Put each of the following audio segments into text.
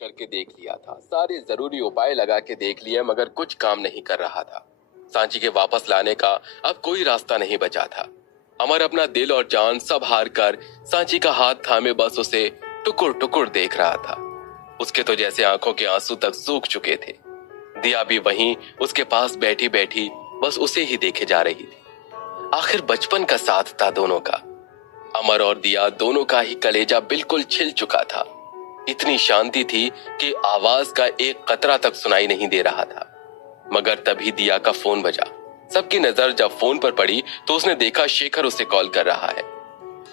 करके देख लिया था, सारे जरूरी उपाय लगा के देख लिए, मगर कुछ काम नहीं कर रहा था। सांची के वापस लाने का अब कोई रास्ता नहीं बचा था। अमर अपना दिल और जान सब हार कर सांची का हाथ थामे बस उसे टुकुर टुकुर देख रहा था। उसके तो जैसे आंखों के आंसू तक सूख चुके थे। दिया भी वहीं उसके पास बैठी बैठी बस उसे ही देखे जा रही थी। आखिर बचपन का साथ था दोनों का। अमर और दिया दोनों का ही कलेजा बिल्कुल छिल चुका था। इतनी शांति थी कि आवाज का एक कतरा तक सुनाई नहीं दे रहा था। मगर तभी दिया का फोन बजा। सबकी नजर जब फोन पर पड़ी तो उसने देखा शेखर उसे कॉल कर रहा है।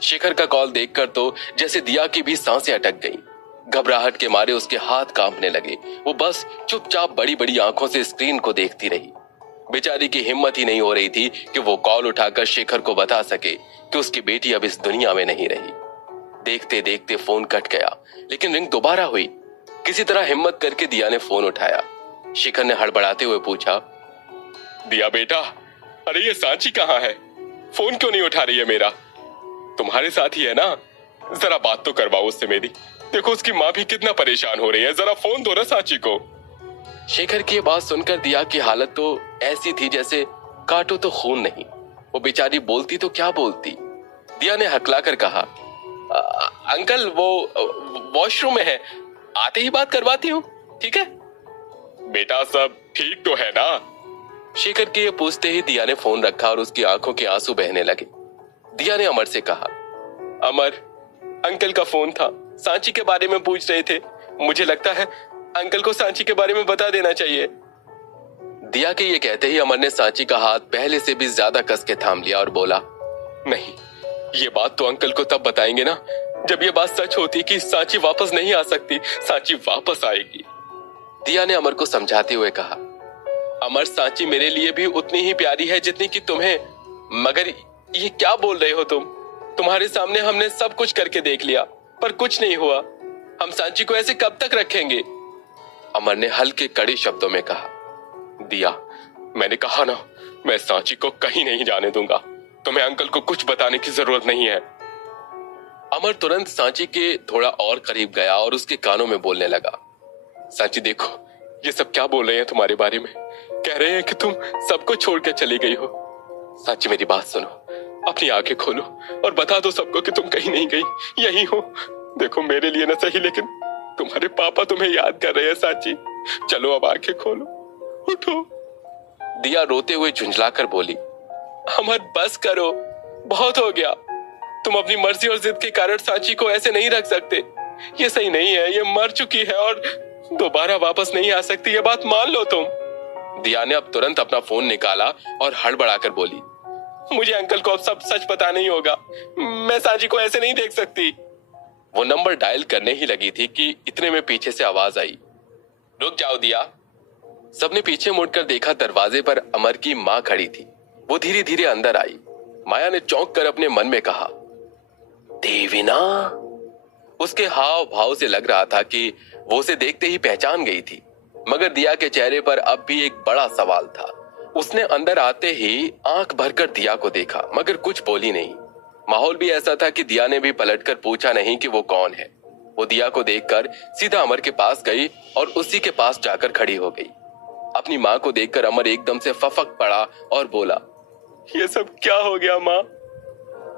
शेखर का कॉल देखकर तो जैसे दिया की भी सांसें अटक गईं। घबराहट के मारे उसके हाथ कांपने लगे। वो बस चुपचाप बड़ी बड़ी आंखों से स्क्रीन को देखती रही। बेचारी की हिम्मत ही नहीं हो रही थी कि वो कॉल उठाकर शेखर को बता सके कि उसकी बेटी अब इस दुनिया में नहीं रही। देखते देखते फोन कट गया, लेकिन रिंग दोबारा हुई। किसी तरह हिम्मत करके दिया ने फोन उठाया। शेखर ने हड़बड़ाते हुए पूछा, दिया बेटा, अरे ये सांची कहाँ है? फोन क्यों नहीं उठा रही है मेरा? तुम्हारे साथ ही है ना? जरा बात तो करवाओ उससे मेरी। देखो उसकी माँ भी कितना परेशान हो रही है, जरा फोन दो ना सांची को। शेखर की ये बात सुनकर दिया की हालत तो ऐसी थी जैसे काटो तो खून नहीं। वो बेचारी बोलती तो क्या बोलती। दिया ने हकलाकर कहा, अंकल वो वॉशरूम में है, आते ही बात करवाती हूँ, ठीक है? बेटा सब ठीक तो है ना? शेखर के ये पूछते ही दिया ने फोन रखा और उसकी आंखों के आंसू बहने लगे। दिया ने अमर से कहा, अमर, अंकल का फोन था, सांची के बारे में पूछ रहे थे। मुझे लगता है अंकल को सांची के बारे में बता देना चाहिए। दिया के ये कहते ही अमर ने सांची का हाथ पहले से भी ज्यादा कस के थाम लिया और बोला, नहीं, ये बात तो अंकल को तब बताएंगे ना जब ये बात सच होती कि सांची वापस नहीं आ सकती। सांची वापस आएगी। दिया ने अमर को समझाते हुए कहा, अमर, सांची मेरे लिए भी उतनी ही प्यारी है जितनी कि तुम्हें। मगर ये क्या बोल रहे हो तुम? तुम्हारे सामने हमने सब कुछ करके देख लिया पर कुछ नहीं हुआ। हम सांची को ऐसे कब तक रखेंगे? अमर ने हल्के कड़े शब्दों में कहा, दिया, मैंने कहा ना, मैं सांची को कहीं नहीं जाने दूंगा। तुम्हें अंकल को कुछ बताने की जरूरत नहीं है। अमर तुरंत सांची के थोड़ा और करीब गया और उसके कानों में बोलने लगा, सांची देखो, ये सब क्या बोल रहे हैं तुम्हारे बारे में? कह रहे हैं कि तुम सबको छोड़कर चली गई हो। सांची मेरी बात सुनो, अपनी आंखें खोलो और बता दो सबको कि तुम कहीं नहीं गई, यही हो। देखो मेरे लिए ना सही, लेकिन तुम्हारे पापा तुम्हें याद कर रहे हैं सांची। चलो अब आंखें खोलो, उठो। दिया रोते हुए झुंझलाकर बोली, अमर बस करो, बहुत हो गया। तुम अपनी मर्जी और जिद के कारण सांची को ऐसे नहीं रख सकते। ये सही नहीं है, ये मर चुकी है और दोबारा वापस नहीं आ सकती, ये बात मान लो तुम। दिया ने अब तुरंत अपना फोन निकाला और हड़बड़ाकर बोली, मुझे अंकल को अब सब सच बताना ही होगा। मैं सांची को ऐसे नहीं देख सकती। वो नंबर डायल करने ही लगी थी कि इतने में पीछे से आवाज आई, रुक जाओ दिया। सबने पीछे मुड़कर देखा, दरवाजे पर अमर की माँ खड़ी थी। वो धीरे धीरे अंदर आई। माया ने चौंक कर अपने मन में कहा, देवीना। उसके हाव भाव से लग रहा था कि वो उसे देखते ही पहचान गई थी। मगर दिया के चेहरे पर अब भी एक बड़ा सवाल था। उसने अंदर आते ही आंख भरकर दिया को देखा, मगर कुछ बोली नहीं। माहौल भी ऐसा था कि दिया ने भी पलटकर पूछा नहीं कि वो कौन है। वो दिया को देखकर सीधा अमर के पास गई और उसी के पास जाकर खड़ी हो गई। अपनी माँ को देखकर अमर एकदम से फफक पड़ा और बोला, ये सब क्या हो गया माँ?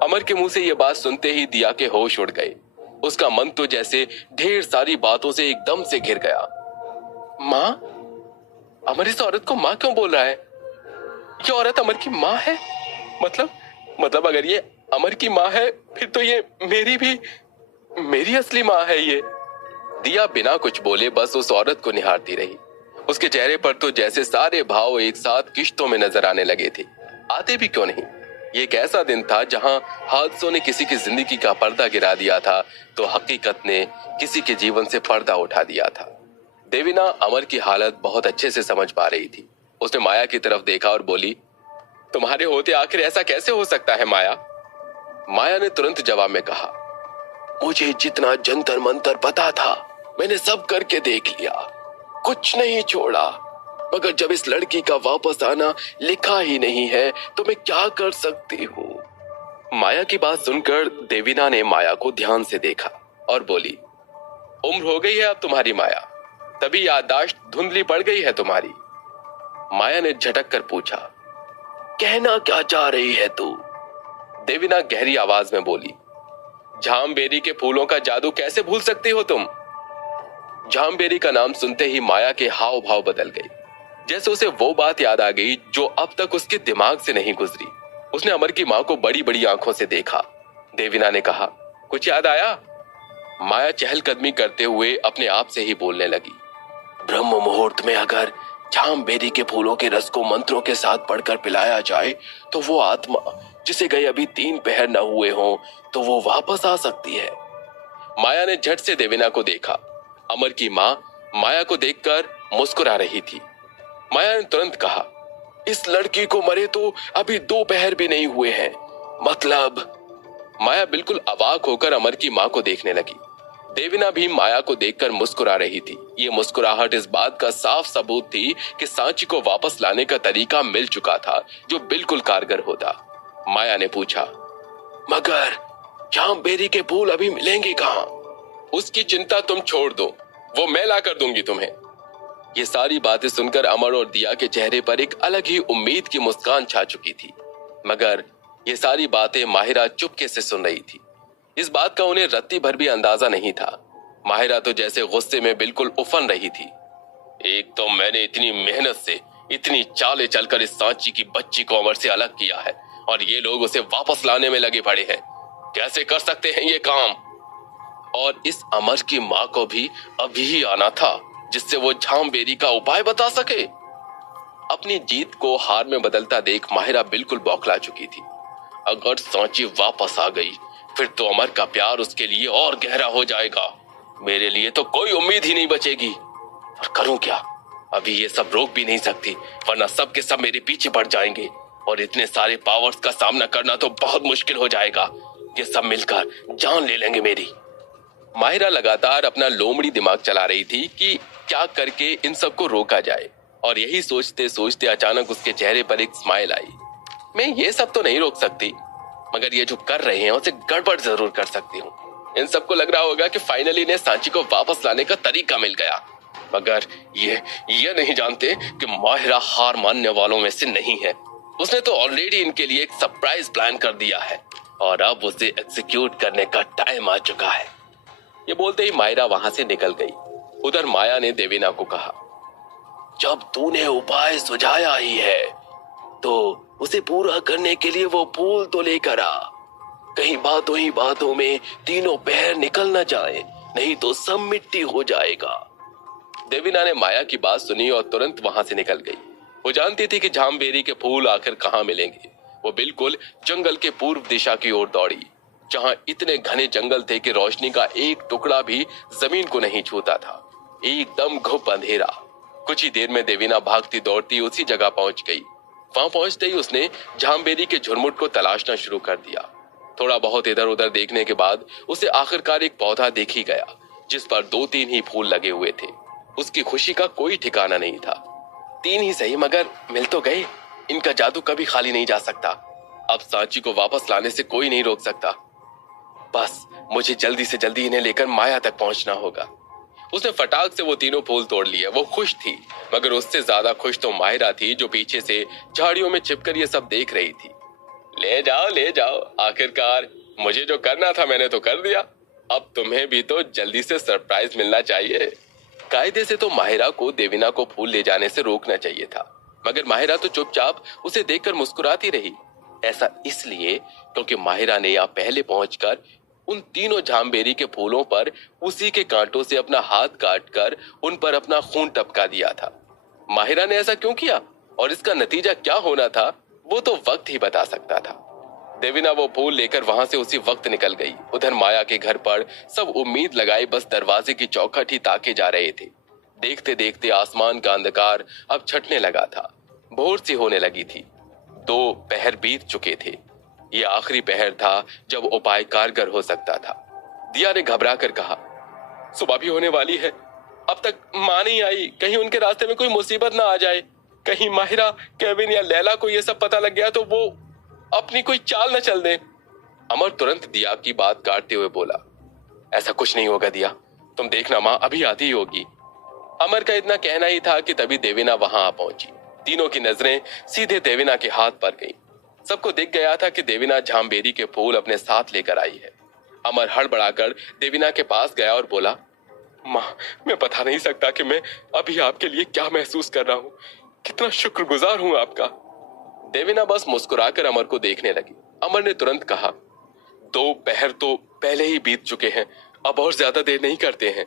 अमर के मुंह से ये बात सुनते ही दिया के होश उड़ गए। उसका मन तो जैसे ढेर सारी बातों से एकदम से घिर गया। माँ? अमर इस औरत को माँ क्यों बोल रहा है? ये औरत अमर की माँ है? मतलब अगर ये अमर की माँ है फिर तो ये मेरी असली माँ है ये। दिया बिना कुछ बोले बस उस औरत को निहारती रही। उसके चेहरे पर तो जैसे सारे भाव एक साथ किश्तों में नजर आने लगे थे। आते भी क्यों नहीं। ये एक ऐसा दिन था जहां हादसों ने किसी की जिंदगी का पर्दा गिरा दिया था तो हकीकत ने किसी के जीवन से पर्दा उठा दिया था। देवीना अमर की हालत बहुत अच्छे से समझ पा रही थी। उसने माया की तरफ देखा और बोली, तुम्हारे होते आखिर ऐसा कैसे हो सकता है माया? माया ने तुरंत जवाब में कहा, मुझे जितना जंतर मंतर पता था मैंने सब करके देख लिया, कुछ नहीं छोड़ा। मगर जब इस लड़की का वापस आना लिखा ही नहीं है तो मैं क्या कर सकती हूँ? माया की बात सुनकर देवीना ने माया को ध्यान से देखा और बोली, उम्र हो गई है अब तुम्हारी माया, तभी याददाश्त धुंधली पड़ गई है तुम्हारी। माया ने झटक कर पूछा, कहना क्या चाह रही है तू? देवीना गहरी आवाज में बोली, झामबेरी के फूलों का जादू कैसे भूल सकती हो तुम? झामबेरी का नाम सुनते ही माया के हाव भाव बदल गए, जैसे उसे वो बात याद आ गई जो अब तक उसके दिमाग से नहीं गुजरी। उसने अमर की मां को बड़ी बड़ी आंखों से देखा। देवीना ने कहा, कुछ याद आया? माया चहलकदमी करते हुए अपने आप से ही बोलने लगी, ब्रह्म मुहूर्त में अगर झामबेरी के फूलों के रस को मंत्रों के साथ पढ़कर पिलाया जाए तो वो आत्मा जिसे गए अभी 3 पहर न हुए हों तो वो वापस आ सकती है। माया ने झट से देवीना को देखा। अमर की मां माया को देखकर मुस्कुरा रही थी। माया ने तुरंत कहा, इस लड़की को मरे तो अभी 2 पहर भी नहीं हुए हैं, मतलब। माया बिल्कुल अवाक होकर अमर की मां को देखने लगी। देवीना भी माया को देखकर मुस्कुरा रही थी। ये मुस्कुराहट इस बात का साफ सबूत थी कि सांची को वापस लाने का तरीका मिल चुका था जो बिल्कुल कारगर होता। माया ने पूछा, मगर झामबेरी के फूल अभी मिलेंगे कहां? उसकी चिंता तुम छोड़ दो, वो मैं ला कर दूंगी तुम्हें। ये सारी बातें सुनकर अमर और दिया के चेहरे पर एक अलग ही उम्मीद की मुस्कान छा चुकी थी, मगर ये सारी बातें माहिरा चुपके से सुन रही थी। इस बात का उन्हें रत्ती भर भी अंदाजा नहीं था। माहिरा तो जैसे गुस्से में बिल्कुल उफन रही थी। एक तो मैंने इतनी मेहनत से इतनी चाले चलकर इस सांची की बच्ची को अमर से अलग किया है और ये लोग उसे वापस लाने में लगे पड़े हैं। कैसे कर सकते हैं ये काम? और इस अमर की मां को भी अभी ही आना था जिससे वो झामबेरी का उपाय बता सके। अपनी जीत को हार में बदलता देख माहिरा बिल्कुल बौखला चुकी थी। अगर सांची वापस आ गई फिर तो अमर का प्यार उसके लिए और गहरा हो जाएगा। मेरे लिए तो कोई उम्मीद ही नहीं बचेगी। और करूं क्या? अभी ये सब रोक भी नहीं सकती, वरना सब के सब मेरे पीछे पड़ जाएंगे और इतने सारे पावर्स का सामना करना तो बहुत मुश्किल हो जाएगा। ये सब मिलकर जान ले लेंगे मेरी। माहिरा लगातार अपना लोमड़ी दिमाग चला रही थी कि क्या करके इन सबको रोका जाए, और यही सोचते सोचते अचानक उसके चेहरे पर एक स्माइल आई। मैं ये सब तो नहीं रोक सकती, मगर ये जो कर रहे हैं उसे गड़बड़ जरूर कर सकती हूँ। इन सबको लग रहा होगा कि फाइनली इन्हें सांची को वापस लाने का तरीका मिल गया, मगर ये नहीं जानते कि माहिरा हार मानने वालों में से नहीं है। उसने तो ऑलरेडी इनके लिए एक सरप्राइज प्लान कर दिया है और अब उसे एग्जीक्यूट करने का टाइम आ चुका है। ये बोलते ही माहिरा वहां से निकल गई। उधर माया ने देवीना को कहा, जब तूने उपाय सुझाया ही है तो उसे पूरा करने के लिए वो फूल तो लेकर आ। कहीं बातों ही बातों में 3 पहर निकल न जाए, नहीं तो सब मिट्टी हो जाएगा। देवीना ने माया की बात सुनी और तुरंत वहां से निकल गई। वो जानती थी कि झामबेरी के फूल आखिर कहां मिलेंगे। वो बिल्कुल जंगल के पूर्व दिशा की ओर दौड़ी, जहां इतने घने जंगल थे कि रोशनी का एक टुकड़ा भी जमीन को नहीं छूता था। एकदम घुप अंधेरा। कुछ ही देर में देवीना भागती दौड़ती उसी जगह पहुंच गई। वहां पहुंचते ही उसने झामबेरी के झुरमुट को तलाशना शुरू कर दिया। थोड़ा बहुत इधर उधर देखने के बाद उसे आखिरकार एक पौधा देख ही गया जिस पर 2-3 ही फूल लगे हुए थे। उसकी खुशी का कोई ठिकाना नहीं था। 3 ही सही, मगर मिल तो गए। इनका जादू कभी खाली नहीं जा सकता। अब सांची को वापस लाने से कोई नहीं रोक सकता। बस मुझे जल्दी से जल्दी इन्हें लेकर माया तक पहुंचना होगा। उसने फटाक से वो 3 फूल तोड़ लिए। वो खुश थी, मगर उससे ज्यादा खुश तो माहिरा थी जो पीछे से झाड़ियों में छिपकर ये सब देख रही थी। ले जाओ, आखिरकार मुझे जो करना था मैंने तो कर दिया। अब तुम्हें भी तो जल्दी से सरप्राइज मिलना चाहिए। कायदे से तो माहिरा को देवीना को फूल ले जाने से रोकना चाहिए था, मगर माहिरा तो चुपचाप उसे देखकर मुस्कुराती रही। ऐसा इसलिए क्योंकि माहिरा ने यहाँ पहले पहुंचकर उन 3 झामबेरी के फूलों पर उसी के कांटों से अपना हाथ काटकर उन पर अपना खून टपका दिया था। माहिरा ने ऐसा क्यों किया और इसका नतीजा क्या होना था वो तो वक्त ही बता सकता था। देवीना वो फूल लेकर वहां से उसी वक्त निकल गई। उधर माया के घर पर सब उम्मीद लगाए बस दरवाजे की चौखट ही ताके जा रहे थे। देखते देखते आसमान का अंधकार अब छटने लगा था। भोर सी होने लगी थी। 2 पहर बीत चुके थे। ये आखिरी पहर था जब उपाय कारगर हो सकता था। दिया ने घबरा कर कहा, सुबह भी होने वाली है, अब तक माँ नहीं आई। कहीं उनके रास्ते में कोई मुसीबत ना आ जाए। कहीं माहिरा, केविन या लैला को ये सब पता लग गया तो वो अपनी कोई चाल न चल दे। अमर तुरंत दिया की बात काटते हुए बोला, ऐसा कुछ नहीं होगा दिया, तुम देखना माँ अभी आती ही होगी। अमर का इतना कहना ही था कि तभी देवीना वहां आ पहुंची। तीनों की नजरें सीधे देवीना के हाथ पर गईं। सबको दिख गया था कि देवीना झांबेरी के फूल अपने साथ लेकर आई है। अमर हड़बड़ाकर देवीना के पास गया और बोला, माँ मैं बता नहीं सकता कि मैं अभी आपके लिए क्या महसूस कर रहा हूँ। कितना शुक्रगुजार हूँ आपका। देवीना बस मुस्कुराकर अमर को देखने लगी। अमर ने तुरंत कहा, 2 पहर तो पहले ही बीत चुके हैं, अब और ज्यादा देर नहीं करते हैं।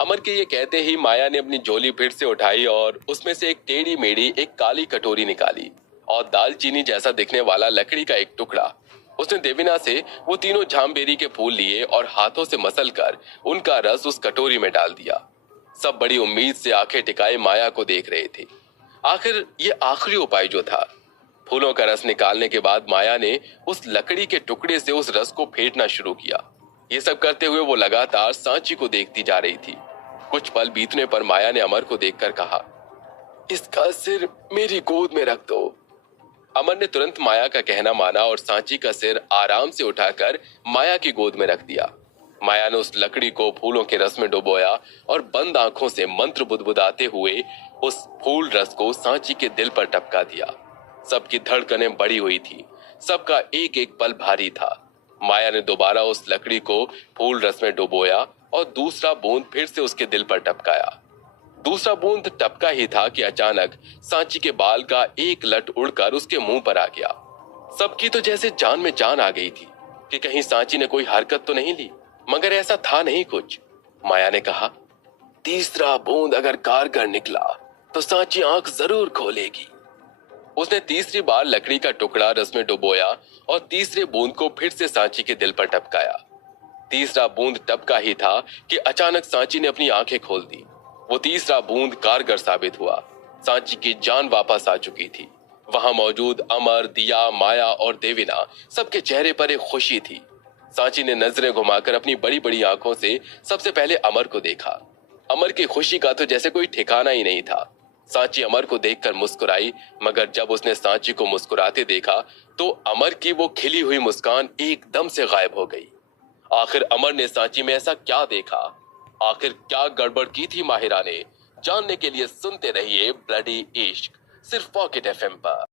अमर के ये कहते ही माया ने अपनी झोली फिर से उठाई और उसमें से एक टेढ़ी मेढ़ी एक काली कटोरी निकाली और दालचीनी जैसा दिखने वाला लकड़ी का एक टुकड़ा। उसने देवीना से वो तीनों झांबेरी के फूल लिए और हाथों से मसल कर उनका रस उस कटोरी में डाल दिया। सब बड़ी उम्मीद से आंखें टिकाए माया को देख रहे थे। आखिर ये आखिरी उपाय जो था। फूलों का रस निकालने के बाद माया ने उस लकड़ी के टुकड़े से उस रस को फेंटना शुरू किया। ये सब करते हुए वो लगातार सांची को देखती जा रही थी। कुछ पल बीतने पर माया ने अमर को देखकर कहा, इसका सिर मेरी गोद में रख दो। अमर ने तुरंत माया का कहना माना और सांची का सिर आराम से उठाकर माया की गोद में रख दिया। माया ने उस लकड़ी को फूलों के रस में डुबोया और बंद आंखों से मंत्र बुदबुदाते हुए उस फूल रस को सांची के दिल पर टपका दिया। सबकी धड़कनें बढ़ी हुई थी। सबका एक एक पल भारी था। माया ने दोबारा उस लकड़ी को फूल रस में डुबोया और दूसरा बूंद फिर से उसके दिल पर टपकाया। दूसरा बूंद टपका ही था कि अचानक सांची के बाल का एक लट उड़कर उसके मुंह पर आ गया। सबकी तो जैसे जान में जान आ गई थी कि कहीं सांची ने कोई हरकत तो नहीं ली, मगर ऐसा था नहीं कुछ। माया ने कहा, तीसरा बूंद अगर कारगर निकला तो सांची आंख जरूर खोलेगी। उसने तीसरी बार लकड़ी का टुकड़ा रस में डुबोया और तीसरे बूंद को फिर से सांची के दिल पर टपकाया। तीसरा बूंद टपका ही था कि अचानक सांची ने अपनी आंखें खोल दी। वो तीसरा बूंद कारगर साबित हुआ। सांची की जान वापस आ चुकी थी। वहां मौजूद अमर, दिया, माया और देवीना सबके चेहरे पर एक खुशी थी। सांची ने नजरें घुमाकर अपनी बड़ी बड़ी आंखों से सबसे पहले अमर को देखा। अमर की खुशी का तो जैसे कोई ठिकाना ही नहीं था। सांची अमर को देखकर मुस्कुराई, मगर जब उसने सांची को मुस्कुराते देखा तो अमर की वो खिली हुई मुस्कान एकदम से गायब हो गई। आखिर अमर ने सांची में ऐसा क्या देखा? आखिर क्या गड़बड़ की थी माहिरा ने? जानने के लिए सुनते रहिए ब्लडी इश्क, सिर्फ पॉकेट एफएम पर।